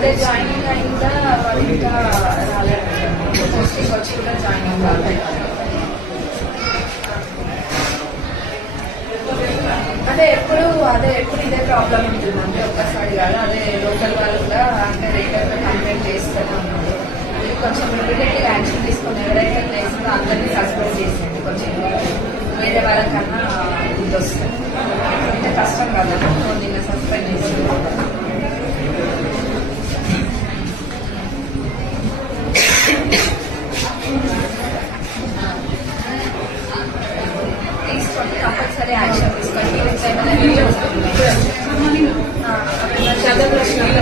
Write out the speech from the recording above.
అదే జాయినింగ్ అయిందా? వాళ్ళు ఇంకా రాలేదు. పోస్టింగ్ వచ్చి కూడా జాయినింగ్ కాలేదు అదే ఎప్పుడు అదే ఎప్పుడు ఇదే ప్రాబ్లం ఉంటుంది. అంటే ఒక్కసారి కాదు అదే లోకల్ వాళ్ళు కూడా అంటే రెగ్యులర్గా కంప్లైంట్ చేస్తూనే ఉన్నారు మీరు కొంచెం ఇమీడియట్గా యాక్షన్ తీసుకొని ఎవరైతే చేసిందో అందరినీ సస్పెండ్ చేసేయండి. కొంచెం వేరే వాళ్ళకన్నా ఇది వస్తుంది. అంటే కష్టం కదా. నిన్న సస్పెండ్ చేసి కంపల్సరీ యాక్షన్ తీసుకోండి మీరు ఇట్లా ఏమైనా వీడియోస్ ఆ, చదువు ప్రశ్నలు